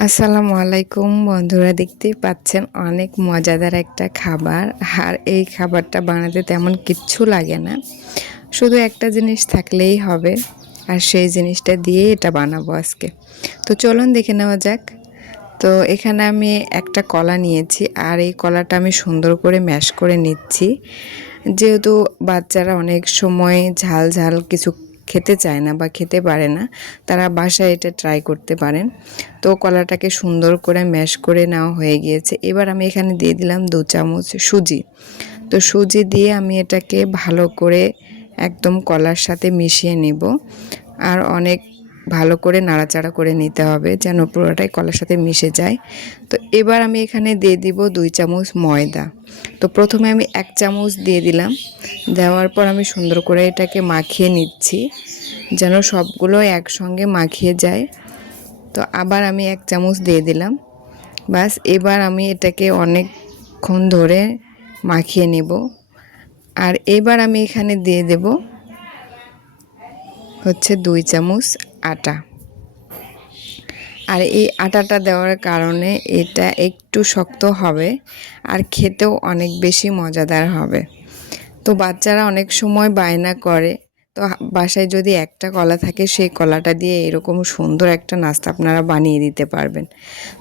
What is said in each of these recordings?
আসসালামু আলাইকুম বন্ধুরা, দেখতেই পাচ্ছেন অনেক মজাদার একটা খাবার। আর এই খাবারটা বানাতে তেমন কিচ্ছু লাগে না। শুধু একটা জিনিস থাকলেই হবে, আর সেই জিনিসটা দিয়ে এটা বানাবো আজকে। তো চলুন দেখে নেওয়া যাক। তো এখানে আমি একটা কলা নিয়েছি, আর এই কলাটা আমি সুন্দর করে ম্যাশ করে নিচ্ছি। যেহেতু বাচ্চারা অনেক সময় ঝাল ঝাল কিছু খেতে চায় না বা খেতে পারে না, তারা বাসায় এটা ট্রাই করতে পারেন। তো কলাটাকে সুন্দর করে ম্যাশ করে নেওয়া হয়ে গিয়েছে। এবার আমি এখানে দিয়ে দিলাম দু চামচ সুজি। তো সুজি দিয়ে আমি এটাকে ভালো করে একদম কলার সাথে মিশিয়ে নেব। আর অনেক ভালো করে নাড়াচাড়া করে নিতে হবে যেন পুরোটাই কলার সাথে মিশে যায়। তো এবার আমি এখানে দিয়ে দিব দুই চামচ ময়দা। তো প্রথমে আমি এক চামচ দিয়ে দিলাম। দেওয়ার পর আমি সুন্দর করে এটাকে মাখিয়ে নিচ্ছি যেন সবগুলো একসঙ্গে মাখিয়ে যায়। তো আবার আমি এক চামচ দিয়ে দিলাম। বাস এবার আমি এটাকে অনেকক্ষণ ধরে মাখিয়ে নেব। আর এবার আমি এখানে দিয়ে দেব হচ্ছে দুই চামচ আটা। আর এই আটাটা দেওয়ার কারণে এটা একটু শক্ত হবে আর খেতেও অনেক বেশি মজাদার হবে। তো বাচ্চারা অনেক সময় বায়না করে, তো বাসায় যদি একটা কলা থাকে সেই কলাটা দিয়ে এরকম সুন্দর একটা নাস্তা আপনারা বানিয়ে দিতে পারবেন।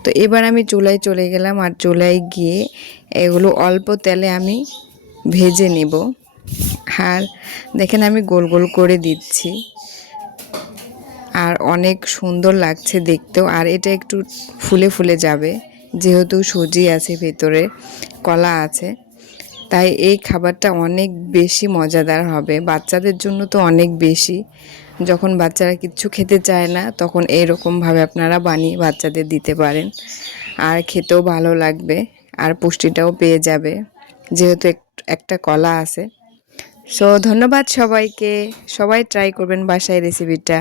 তো এবার আমি চুলায় চলে গেলাম আর চুলায় গিয়ে এগুলো অল্প তেলে আমি ভেজে নেব। আর দেখেন আমি গোল গোল করে দিচ্ছি। আর অনেক সুন্দর লাগছে দেখতেও। আর এটা একটু ফুলে ফুলে যাবে, যেহেতু সুজি আছে, ভেতরে কলা আছে। তাই এই খাবারটা অনেক বেশি মজাদার হবে। বাচ্চাদের জন্য তো অনেক বেশি। যখন বাচ্চারা কিচ্ছু খেতে চায় না, তখন এইরকমভাবে আপনারা বানিয়ে বাচ্চাদের দিতে পারেন। আর খেতেও ভালো লাগবে, আর পুষ্টিটাও পেয়ে যাবে, যেহেতু একটা কলা আছে। সো ধন্যবাদ সবাইকে। সবাই ট্রাই করবেন বাসায় রেসিপিটা